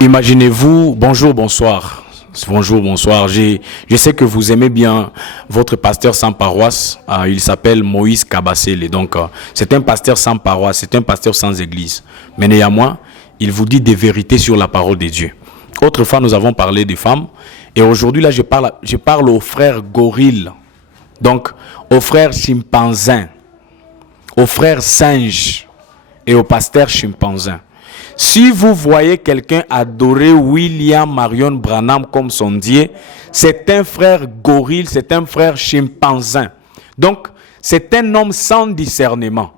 Imaginez-vous, bonjour, bonsoir. Bonjour, bonsoir. Je sais que vous aimez bien votre pasteur sans paroisse. Il s'appelle Moïse Kabassele. Donc, c'est un pasteur sans paroisse, c'est un pasteur sans église. Mais néanmoins, il vous dit des vérités sur la parole de Dieu. Autrefois, nous avons parlé des femmes. Et aujourd'hui, là, je parle aux frères gorilles. Donc, aux frères chimpanzins, aux frères singes et aux pasteurs chimpanzins. Si vous voyez quelqu'un adorer William Marion Branham comme son Dieu, c'est un frère gorille, c'est un frère chimpanzin. Donc, c'est un homme sans discernement.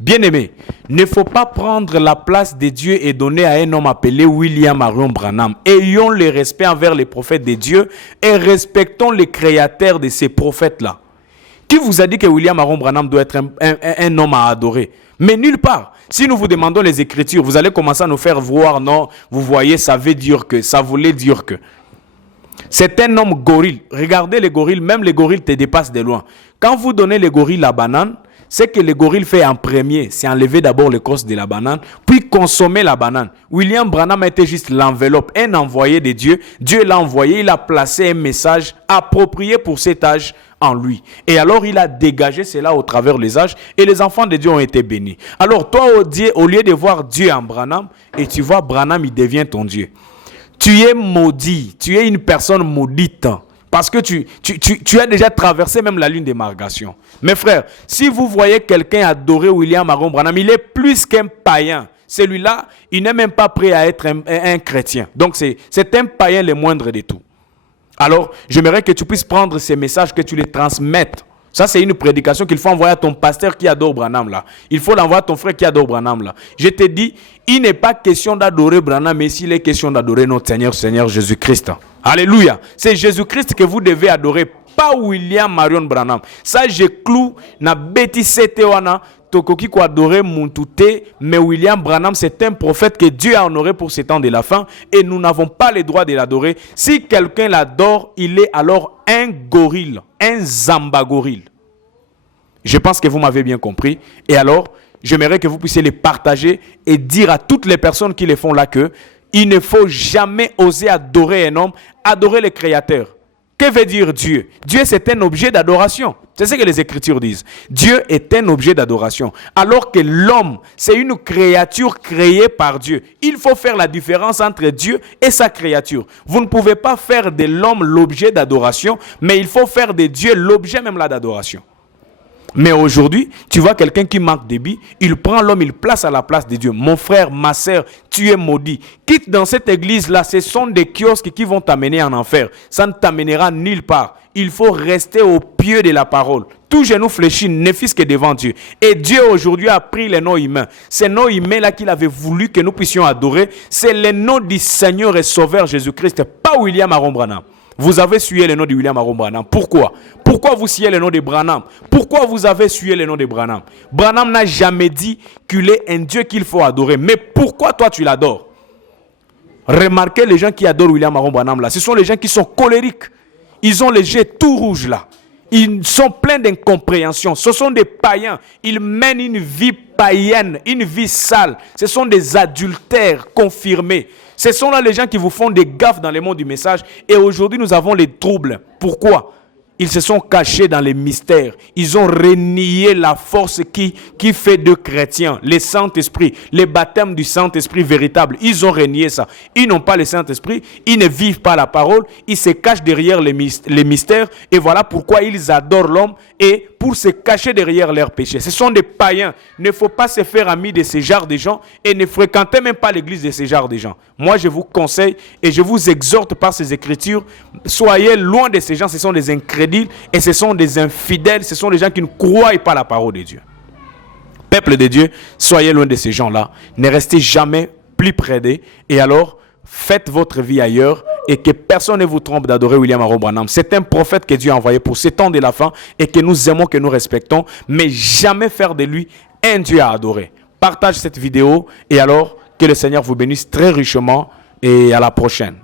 Bien-aimé, ne faut pas prendre la place de Dieu et donner à un homme appelé William Marion Branham. Ayons le respect envers les prophètes de Dieu et respectons les créateurs de ces prophètes-là. Qui vous a dit que William Marion Branham doit être un homme à adorer? Mais nulle part. Si nous vous demandons les Écritures, vous allez commencer à nous faire voir, non, vous voyez, ça veut dire que, ça voulait dire que. C'est un homme gorille. Regardez les gorilles, même les gorilles te dépassent de loin. Quand vous donnez les gorilles la banane, c'est que le gorille fait en premier, c'est enlever d'abord l'écorce de la banane, puis consommer la banane. William Branham était juste l'enveloppe, un envoyé de Dieu. Dieu l'a envoyé, il a placé un message approprié pour cet âge en lui. Et alors il a dégagé cela au travers des âges et les enfants de Dieu ont été bénis. Alors toi, au lieu de voir Dieu en Branham, et tu vois Branham, il devient ton Dieu. Tu es maudit, tu es une personne maudite. Parce que tu as déjà traversé même la ligne de démarcation. Mes frères, si vous voyez quelqu'un adorer William Marion Branham, il est plus qu'un païen. Celui-là, il n'est même pas prêt à être un chrétien. Donc c'est un païen le moindre de tout. Alors, j'aimerais que tu puisses prendre ces messages, que tu les transmettes. Ça, c'est une prédication qu'il faut envoyer à ton pasteur qui adore Branham là. Il faut l'envoyer à ton frère qui adore Branham là. Je te dis, il n'est pas question d'adorer Branham, mais s'il est question d'adorer notre Seigneur Jésus-Christ. Alléluia. C'est Jésus-Christ que vous devez adorer, pas William Marion Branham. Ça, je cloue na bêtise wana. Tokoki ko adorer Muntute, mais William Branham, c'est un prophète que Dieu a honoré pour ces temps de la fin et nous n'avons pas le droit de l'adorer. Si quelqu'un l'adore, il est alors un gorille, un zamba gorille. Je pense que vous m'avez bien compris. Et alors, j'aimerais que vous puissiez les partager et dire à toutes les personnes qui les font là que il ne faut jamais oser adorer un homme, adorer le Créateur. Que veut dire Dieu? Dieu, c'est un objet d'adoration. C'est ce que les Écritures disent. Dieu est un objet d'adoration. Alors que l'homme, c'est une créature créée par Dieu. Il faut faire la différence entre Dieu et sa créature. Vous ne pouvez pas faire de l'homme l'objet d'adoration, mais il faut faire de Dieu l'objet même là d'adoration. Mais aujourd'hui, tu vois quelqu'un qui manque de billes, il prend l'homme, il place à la place de Dieu. Mon frère, ma sœur, tu es maudit. Quitte dans cette église-là, ce sont des kiosques qui vont t'amener en enfer. Ça ne t'amènera nulle part. Il faut rester au pied de la parole. Tout genou fléchi ne fût que devant Dieu. Et Dieu aujourd'hui a pris les noms humains. Ces noms humains-là qu'il avait voulu que nous puissions adorer, c'est le nom du Seigneur et Sauveur Jésus-Christ, pas William Marion Branham. Vous avez suivi le nom de William Marion Branham. Pourquoi? Pourquoi vous suivez le nom de Branham? Pourquoi vous avez suivi le nom de Branham? Branham n'a jamais dit qu'il est un Dieu qu'il faut adorer. Mais pourquoi toi tu l'adores? Remarquez les gens qui adorent William Marion Branham là. Ce sont les gens qui sont colériques. Ils ont les yeux tout rouges là. Ils sont pleins d'incompréhension. Ce sont des païens. Ils mènent une vie païenne, une vie sale. Ce sont des adultères confirmés. Ce sont là les gens qui vous font des gaffes dans le monde du message. Et aujourd'hui, nous avons les troubles. Pourquoi? Ils se sont cachés dans les mystères. Ils ont renié la force qui fait d'eux chrétiens. Le Saint-Esprit, les baptêmes du Saint-Esprit véritable. Ils ont renié ça. Ils n'ont pas le Saint-Esprit. Ils ne vivent pas la parole. Ils se cachent derrière les mystères. Et voilà pourquoi ils adorent l'homme et pour se cacher derrière leurs péchés. Ce sont des païens. Il ne faut pas se faire ami de ces genres de gens et ne fréquentez même pas l'église de ces genres de gens. Moi, je vous conseille et je vous exhorte par ces écritures, soyez loin de ces gens. Ce sont des incrédules et ce sont des infidèles. Ce sont des gens qui ne croient pas la parole de Dieu. Peuple de Dieu, soyez loin de ces gens-là. Ne restez jamais plus près d'eux. Et alors, faites votre vie ailleurs et que personne ne vous trompe d'adorer William Marion Branham. C'est un prophète que Dieu a envoyé pour ces temps de la fin et que nous aimons, que nous respectons, mais jamais faire de lui un Dieu à adorer. Partage cette vidéo et alors que le Seigneur vous bénisse très richement et à la prochaine.